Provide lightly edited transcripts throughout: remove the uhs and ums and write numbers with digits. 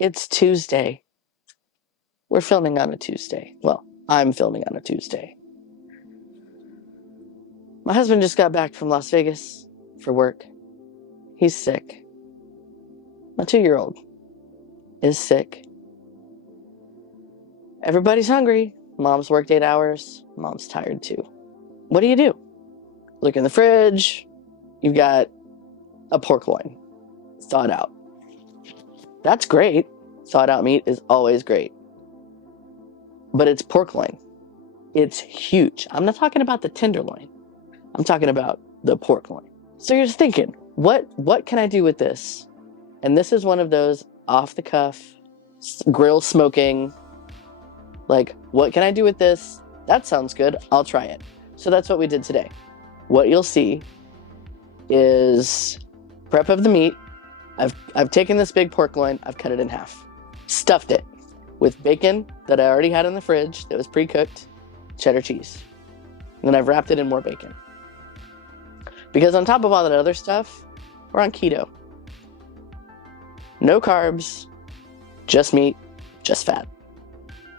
It's Tuesday. We're filming on a Tuesday. Well, I'm filming on a Tuesday. My husband just got back from Las Vegas for work. He's sick. My 2-year-old is sick. Everybody's hungry. Mom's worked 8 hours. Mom's tired too. What do? Look in the fridge. You've got a pork loin, thawed out. That's great. Thawed out meat is always great. But it's pork loin. It's huge. I'm not talking about the tenderloin. I'm talking about the pork loin. So you're just thinking, what can I do with this? And this is one of those off the cuff, grill smoking, like, what can I do with this? That sounds good. I'll try it. So that's what we did today. What you'll see is prep of the meat. I've taken this big pork loin, I've cut it in half, stuffed it with bacon that I already had in the fridge that was pre-cooked, cheddar cheese. And then I've wrapped it in more bacon. Because on top of all that other stuff, we're on keto. No carbs, just meat, just fat.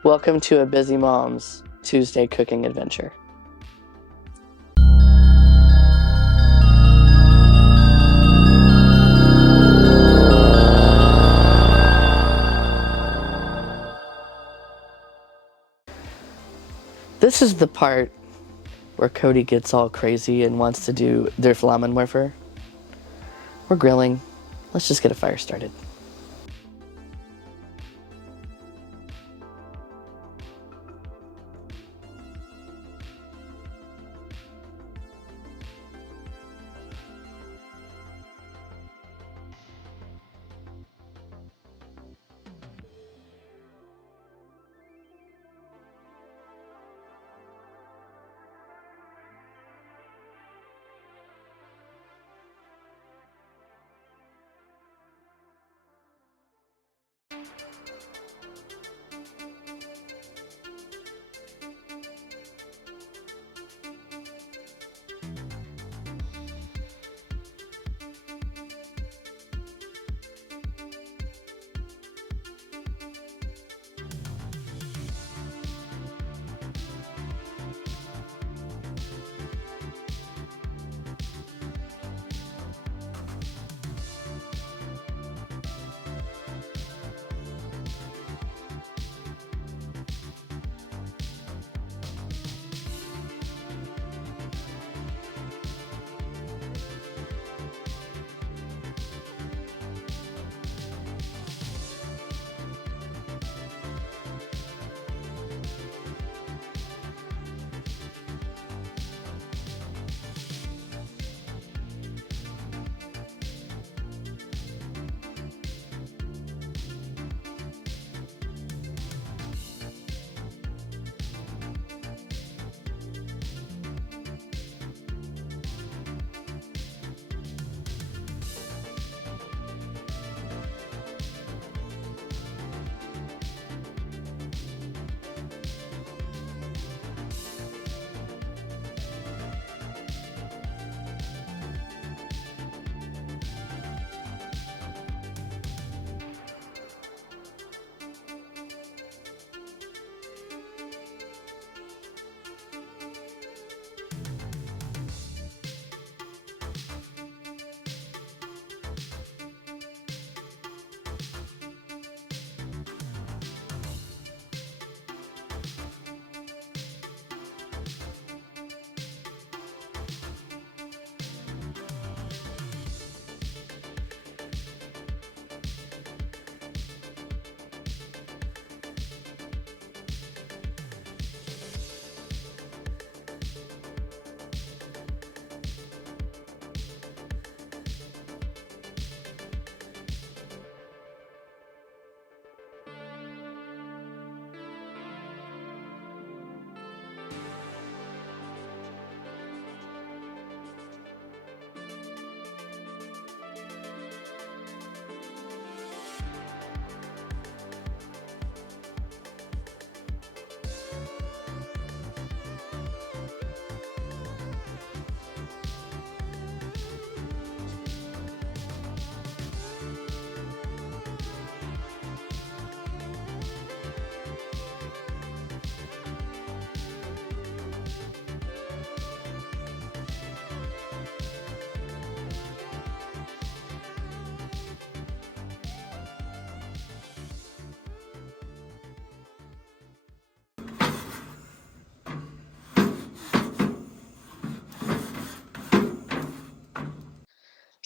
Welcome to a busy mom's Tuesday cooking adventure. This is the part where Cody gets all crazy and wants to do their Flammenwerfer. We're grilling. Let's just get a fire started.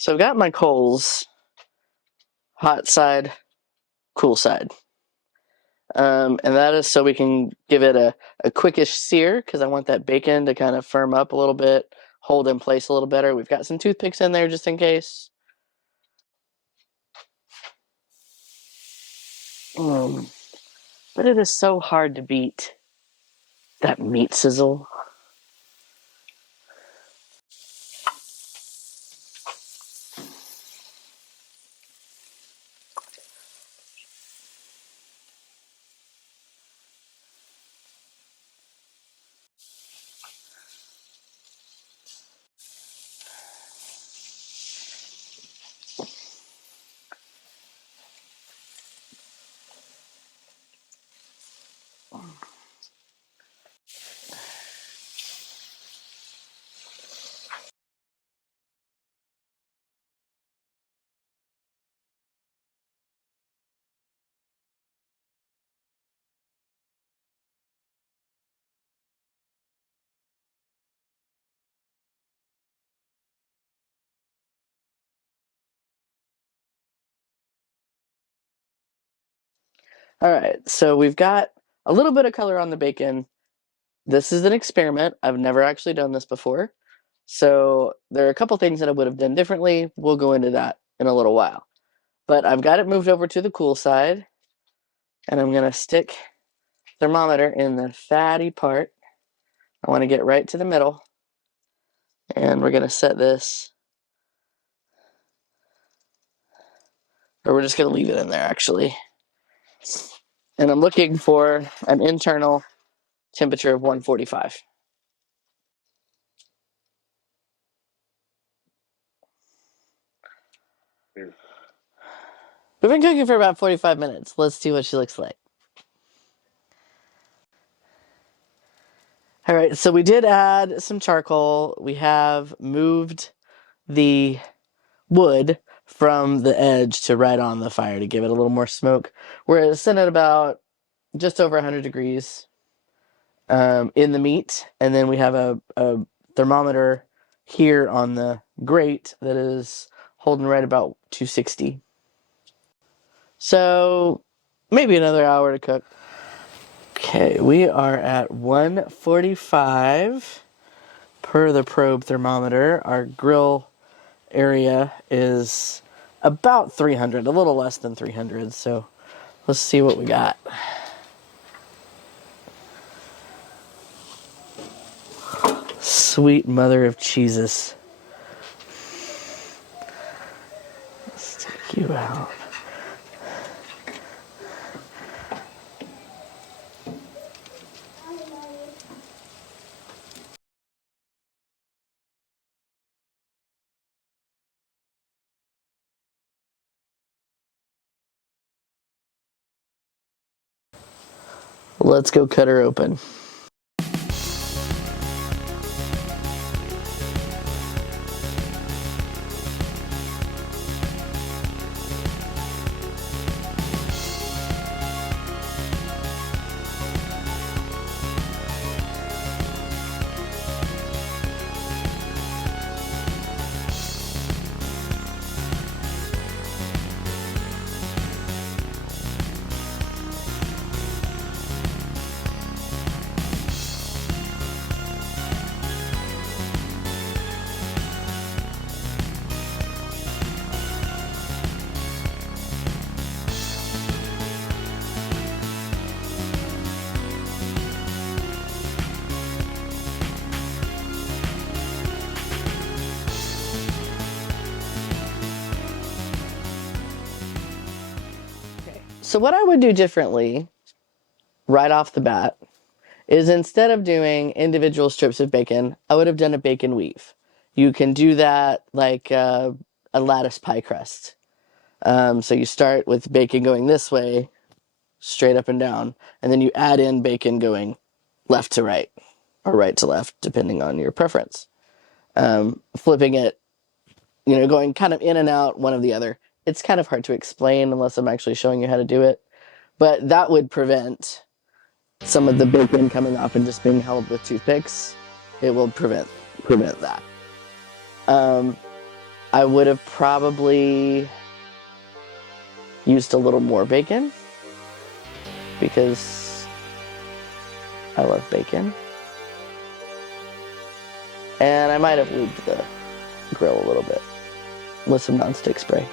So I've got my coals, hot side, cool side. And that is so we can give it a quickish sear, because I want that bacon to kind of firm up a little bit, hold in place a little better. We've got some toothpicks in there just in case. But it is so hard to beat that meat sizzle. All right, so we've got a little bit of color on the bacon. This is an experiment. I've never actually done this before. So there are a couple things that I would have done differently. We'll go into that in a little while. But I've got it moved over to the cool side, and I'm going to stick thermometer in the fatty part. I want to get right to the middle, and we're going to set this, or we're just going to leave it in there actually. And I'm looking for an internal temperature of 145. We've been cooking for about 45 minutes. Let's see what she looks like. All right, so we did add some charcoal. We have moved the wood from the edge to right on the fire to give it a little more smoke. We're sitting at about just over 100 degrees in the meat, and then we have a thermometer here on the grate that is holding right about 260. So maybe another hour to cook. Okay, we are at 145 per the probe thermometer. Our grill area is about 300, a little less than 300, so let's see what we got. Sweet mother of cheeses. Let's take you out. Let's go cut her open. So what I would do differently right off the bat is, instead of doing individual strips of bacon, I would have done a bacon weave. You can do that like a lattice pie crust. So you start with bacon going this way, straight up and down, and then you add in bacon going left to right, or right to left, depending on your preference. Flipping it, going kind of in and out, one of the other. It's kind of hard to explain unless I'm actually showing you how to do it. But that would prevent some of the bacon coming off and just being held with toothpicks. It will prevent that. I would have probably used a little more bacon because I love bacon. And I might have lubed the grill a little bit with some nonstick spray.